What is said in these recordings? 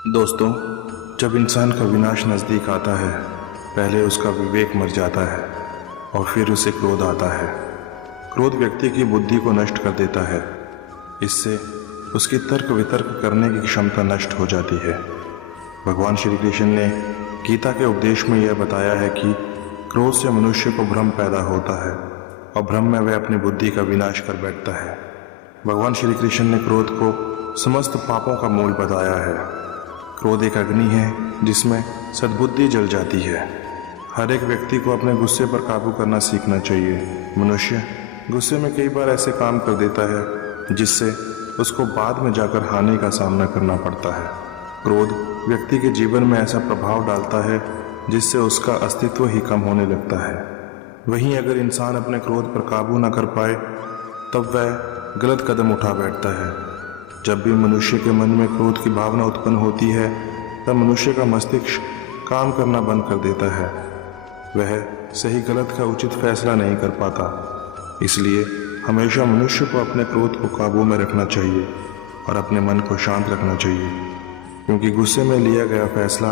दोस्तों, जब इंसान का विनाश नज़दीक आता है, पहले उसका विवेक मर जाता है और फिर उसे क्रोध आता है। क्रोध व्यक्ति की बुद्धि को नष्ट कर देता है। इससे उसकी तर्क वितर्क करने की क्षमता नष्ट हो जाती है। भगवान श्री कृष्ण ने गीता के उपदेश में यह बताया है कि क्रोध से मनुष्य को भ्रम पैदा होता है और भ्रम में वह अपनी बुद्धि का विनाश कर बैठता है। भगवान श्री कृष्ण ने क्रोध को समस्त पापों का मूल बताया है। क्रोध एक अग्नि है जिसमें सद्बुद्धि जल जाती है। हर एक व्यक्ति को अपने गुस्से पर काबू करना सीखना चाहिए। मनुष्य गुस्से में कई बार ऐसे काम कर देता है जिससे उसको बाद में जाकर हानि का सामना करना पड़ता है। क्रोध व्यक्ति के जीवन में ऐसा प्रभाव डालता है जिससे उसका अस्तित्व ही कम होने लगता है। वहीं अगर इंसान अपने क्रोध पर काबू न कर पाए तब वह गलत कदम उठा बैठता है। जब भी मनुष्य के मन में क्रोध की भावना उत्पन्न होती है तब मनुष्य का मस्तिष्क काम करना बंद कर देता है। वह सही गलत का उचित फैसला नहीं कर पाता। इसलिए हमेशा मनुष्य को अपने क्रोध को काबू में रखना चाहिए और अपने मन को शांत रखना चाहिए, क्योंकि गुस्से में लिया गया फैसला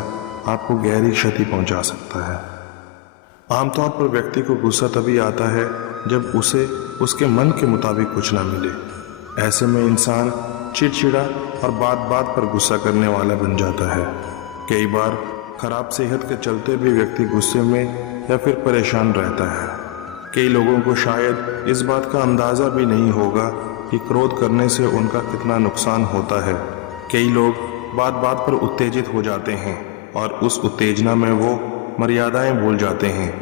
आपको गहरी क्षति पहुंचा सकता है। आमतौर पर व्यक्ति को गुस्सा तभी आता है जब उसे उसके मन के मुताबिक कुछ ना मिले। ऐसे में इंसान चिड़चिड़ा और बात बात पर गुस्सा करने वाला बन जाता है। कई बार खराब सेहत के चलते भी व्यक्ति गुस्से में या फिर परेशान रहता है। कई लोगों को शायद इस बात का अंदाज़ा भी नहीं होगा कि क्रोध करने से उनका कितना नुकसान होता है। कई लोग बात बात पर उत्तेजित हो जाते हैं और उस उत्तेजना में वो मर्यादाएं भूल जाते हैं।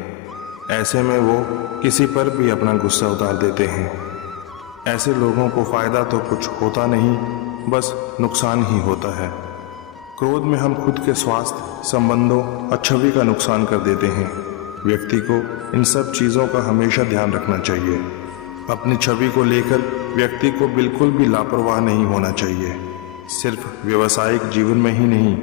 ऐसे में वो किसी पर भी अपना गुस्सा उतार देते हैं। ऐसे लोगों को फायदा तो कुछ होता नहीं, बस नुकसान ही होता है। क्रोध में हम खुद के स्वास्थ्य, संबंधों और छवि का नुकसान कर देते हैं। व्यक्ति को इन सब चीज़ों का हमेशा ध्यान रखना चाहिए। अपनी छवि को लेकर व्यक्ति को बिल्कुल भी लापरवाह नहीं होना चाहिए। सिर्फ व्यावसायिक जीवन में ही नहीं,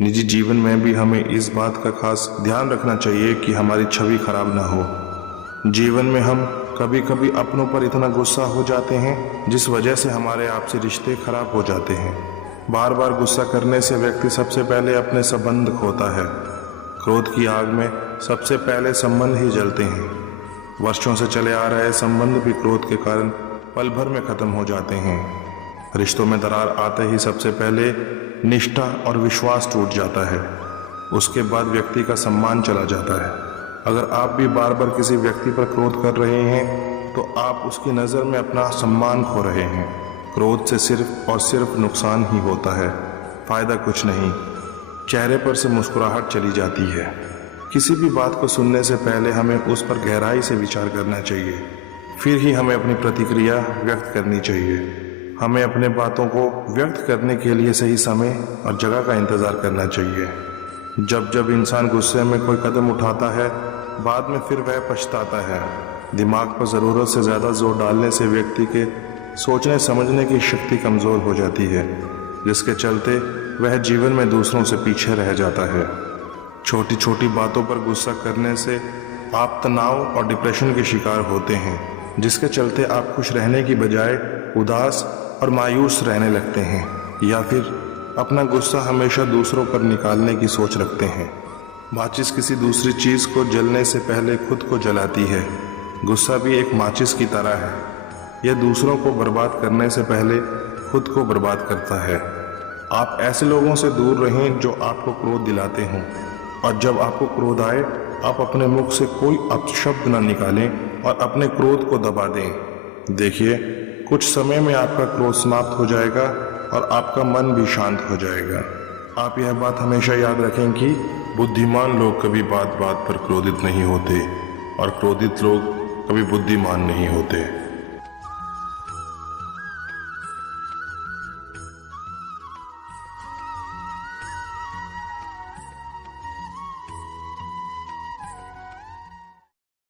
निजी जीवन में भी हमें इस बात का खास ध्यान रखना चाहिए कि हमारी छवि खराब ना हो। जीवन में हम कभी कभी अपनों पर इतना गुस्सा हो जाते हैं जिस वजह से हमारे आपसी रिश्ते खराब हो जाते हैं। बार बार गुस्सा करने से व्यक्ति सबसे पहले अपने संबंध खोता है। क्रोध की आग में सबसे पहले संबंध ही जलते हैं। वर्षों से चले आ रहे संबंध भी क्रोध के कारण पल भर में खत्म हो जाते हैं। रिश्तों में दरार आते ही सबसे पहले निष्ठा और विश्वास टूट जाता है। उसके बाद व्यक्ति का सम्मान चला जाता है। अगर आप भी बार बार किसी व्यक्ति पर क्रोध कर रहे हैं तो आप उसकी नज़र में अपना सम्मान खो रहे हैं। क्रोध से सिर्फ और सिर्फ नुकसान ही होता है, फायदा कुछ नहीं। चेहरे पर से मुस्कुराहट चली जाती है। किसी भी बात को सुनने से पहले हमें उस पर गहराई से विचार करना चाहिए, फिर ही हमें अपनी प्रतिक्रिया व्यक्त करनी चाहिए। हमें अपने बातों को व्यक्त करने के लिए सही समय और जगह का इंतज़ार करना चाहिए। जब जब इंसान गुस्से में कोई कदम उठाता है, बाद में फिर वह पछताता है। दिमाग पर ज़रूरत से ज़्यादा जोर डालने से व्यक्ति के सोचने समझने की शक्ति कमज़ोर हो जाती है, जिसके चलते वह जीवन में दूसरों से पीछे रह जाता है। छोटी छोटी बातों पर गुस्सा करने से आप तनाव और डिप्रेशन के शिकार होते हैं, जिसके चलते आप खुश रहने की बजाय उदास और मायूस रहने लगते हैं, या फिर अपना गुस्सा हमेशा दूसरों पर निकालने की सोच रखते हैं। माचिस किसी दूसरी चीज़ को जलने से पहले खुद को जलाती है। गुस्सा भी एक माचिस की तरह है। यह दूसरों को बर्बाद करने से पहले खुद को बर्बाद करता है। आप ऐसे लोगों से दूर रहें जो आपको क्रोध दिलाते हों, और जब आपको क्रोध आए आप अपने मुख से कोई अपशब्द न निकालें और अपने क्रोध को दबा दें। देखिए, कुछ समय में आपका क्रोध समाप्त हो जाएगा और आपका मन भी शांत हो जाएगा। आप यह बात हमेशा याद रखें कि बुद्धिमान लोग कभी बात बात पर क्रोधित नहीं होते और क्रोधित लोग कभी बुद्धिमान नहीं होते।